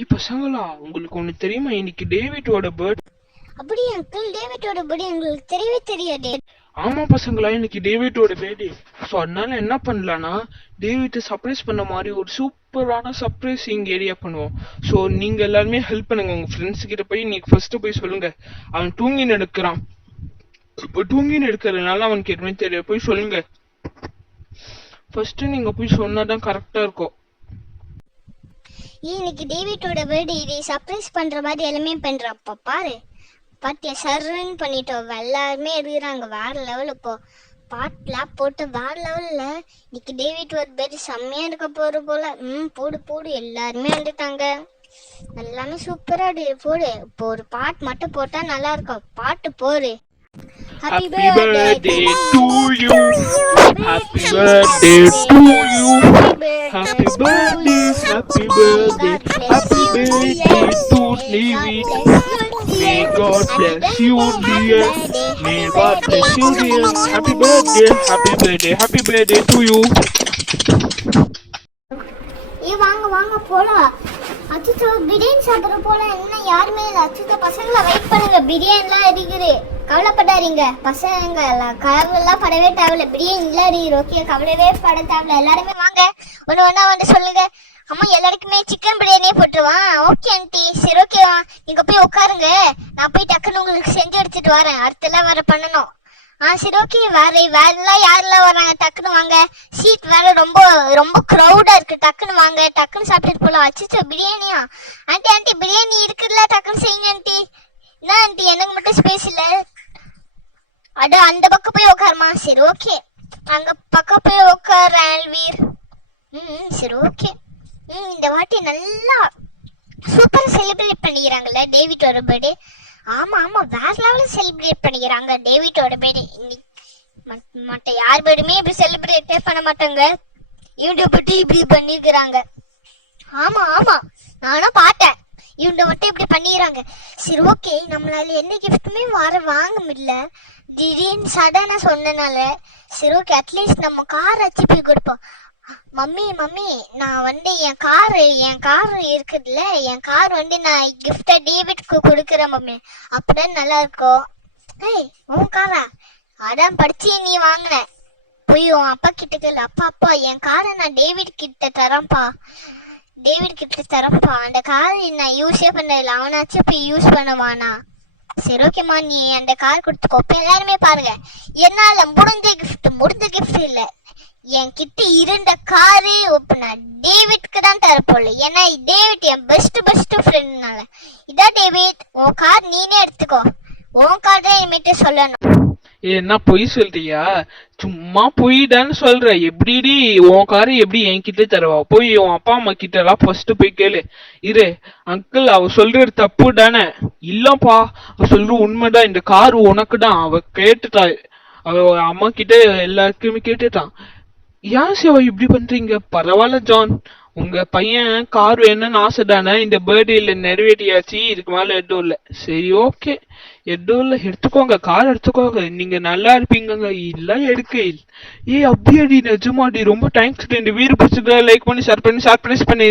பசங்களா, உங்களுக்கு ஒண்ணு தெரியுமா? இன்னைக்கு டேவிட்டோட பர்த்டே. அப்படியே அங்கிள், டேவிட்டோட பர்த்டே எங்களுக்கு தெரியவே தெரியாது. ஆமா பசங்களா, இன்னைக்கு டேவிட்டோட பர்த்டே. ஸோ அதனால என்ன பண்ணலாம்னா, டேவிட்டை சர்ப்ரைஸ் பண்ண மாதிரி ஒரு சூப்பரான சர்ப்ரைஸ் இங்க ஏரியா பண்ணுவோம். ஸோ நீங்க எல்லாருமே ஹெல்ப் பண்ணுங்க. உங்க ஃப்ரெண்ட்ஸ் கிட்ட போய் நீங்க ஃபர்ஸ்ட் போய் சொல்லுங்க. அவன் தூங்கின்னு எடுக்கிறான். இப்போ தூங்கின்னு எடுக்கிறதுனால அவனுக்கு எதுவுமே தெரியல. போய் சொல்லுங்க. ஃபர்ஸ்ட் நீங்க போய் சொன்னாதான் கரெக்டா இருக்கும். இன்னைக்கு டேவிட்டோட பர்த்டே சர்ப்ரைஸ் பண்ற மாதிரி எல்லாமே பண்றப்ப பாரு. பாத்தியா, சர்ன்னு பண்ணிட்டோம். எல்லாருமே இருக்கிறாங்க வேற லெவல். இப்போ பாட்டுலாம் போட்டு வேற லெவல்ல. இன்னைக்கு டேவிட் ஒரு பர்த்டே செம்மையா இருக்க போற போல. போடு போடு, எல்லாருமே வந்துட்டாங்க. எல்லாமே சூப்பரா போடு. இப்போ ஒரு பாட்டு மட்டும் போட்டா நல்லா இருக்கும். பாட்டு போடு. Happy birthday to you. Happy birthday to you. Happy birthday, happy birthday, happy birthday to David. May God bless you, dear. May God bless you, dear. Happy birthday, happy birthday, happy birthday to you. வாங்க வாங்க போலாம். அச்சுச்சோ, பிரியாணி சாப்பிட போலாம். இன்னும் யாருமே இல்லை. அச்சுச்சோ, பசங்களை வெயிட் பண்ணுங்க. பிரியாணிலாம் இருக்குது, கவலைப்படாதீங்க பசங்க. கவலைலாம் படவே தேவையில்ல. பிரியாணி இல்லை இருக்குது. ஓகே, கவலைவே பட தேவையில்ல. எல்லாருமே வாங்க, ஒன்று ஒன்றா வந்து சொல்லுங்க. அம்மா எல்லாருக்குமே சிக்கன் பிரியாணியே போட்டுருவான். ஓகே ஆண்டி, சரி ஓகேவா, நீங்க போய் உட்காருங்க. நான் போய் டக்குன்னு உங்களுக்கு செஞ்சு எடுத்துட்டு வரேன். அடுத்தெல்லாம் வேற பண்ணணும். சரி ஓகே. வேறெல்லாம் யாரெல்லாம் வராங்க? டக்குன்னு வாங்க. சீட் வேற ரொம்ப ரொம்ப க்ரௌடா இருக்கு. டக்குன்னு வாங்க, டக்குன்னு சாப்பிட்டுட்டு போலாம். அச்சுச்சோ, பிரியாணியா? ஆண்டி ஆண்டி, பிரியாணி இருக்குதுல்ல, டக்குன்னு செய்யுங்க ஆண்டி. என்ன ஆண்டி, எனக்கு மட்டும் ஸ்பேஸ் இல்லை. அட, அந்த பக்கம் போய் உட்காருமா. சரி ஓகே, அங்க பக்கம் போய் உட்கார ஆல்வீர். சரி ஓகே. இந்த வாட்டி நல்லா சூப்பரா செலிப்ரேட் பண்ணிக்கிறாங்கல்ல டேவிட்டோட பர்த்டே. ஆமா ஆமா, வேற லெவலில் செலிப்ரேட் பண்ணிக்கிறாங்க டேவிட்டோட பர்த்டே. மற்ற யார் பர்த்டேயுமே இப்படி செலிப்ரேட்டே பண்ண மாட்டாங்க. இவங்க பற்றி இப்படி பண்ணிக்கிறாங்க. ஆமா ஆமா, நானும் பார்த்தேன். இவங்க மட்டும் இப்படி பண்ணிக்கிறாங்க. சரி ஓகே, நம்மளால எந்த கிஃப்ட்டுமே வாங்க முடியல. திடீர்னு சடனா சொன்னனால சரி ஓகே, அட்லீஸ்ட் நம்ம கார் வச்சு போய் கொடுப்போம். மம்மி மம்மி, நான் வந்து என் கார் இருக்குதுல்ல, என் கார் வந்து நான் கிஃப்டா டேவிட்க்கு கொடுக்குறேன் மம்மி. அப்படிதான் நல்லா இருக்கும். ஏய், உன் காரா? அதான் படிச்சு நீ வாங்கின. போய் உன் அப்பா கிட்ட கேளு. அப்பா, என் காரை நான் டேவிட் கிட்ட தரேன்ப்பா. அந்த காரை நான் யூஸே பண்ணல. அவனாச்சும் போய் யூஸ் பண்ணுவானா? சரி ஓகேம்மா, நீ அந்த கார் கொடுத்துக்கோ. எல்லாருமே பாருங்க, என்னால முடிஞ்ச கிஃப்ட் இல்லை. என்கிட்ட இருந்த காரு இப்ப நான் டேவிட்க்கு தான் தரப்போல. ஏன்னா டேவிட் என் பெஸ்ட் ஃப்ரெண்ட்னால. இதான் டேவிட், உன் கார் நீனே எடுத்துக்கோ. உன் கார் தான் இனிமேட்டு சொல்லணும். என்ன பொய் சொல்றியா? சும்மா பொய்டான்னு சொல்ற. எப்படி உன் காரை எப்படி என்கிட்ட தருவா? போய் உன் அப்பா அம்மா கிட்ட எல்லாம் ஃபர்ஸ்ட் போய் கேளு. இரு அங்கிள், அவ சொல்றது தப்பு தானே? இல்லப்பா, அவ சொல்ற உண்மைதான். இந்த கார் உனக்கு தான். அவ கேட்டுட்டா. அவ அம்மா கிட்ட எல்லாருக்குமே கேட்டுட்டான். ஏன் சிவா இப்படி பண்றீங்க? பரவாயில்ல ஜான், உங்க பையன் கார் வேணும்னு ஆசை தானே? இந்த பர்த்டேல நிறைவேற்றியாச்சு. இதுக்கு மேல எதுவும் இல்லை. சரி ஓகே, எதுவும் இல்லை, எடுத்துக்கோங்க, கார் எடுத்துக்கோங்க. நீங்க நல்லா இருப்பீங்க. இல்ல எடுக்க. அப்படியாடி? நிஜமாடி? ரொம்ப தேங்க்ஸ். இந்த வீடு பிடிச்சத லைக் பண்ணி ஷேர் பண்ணி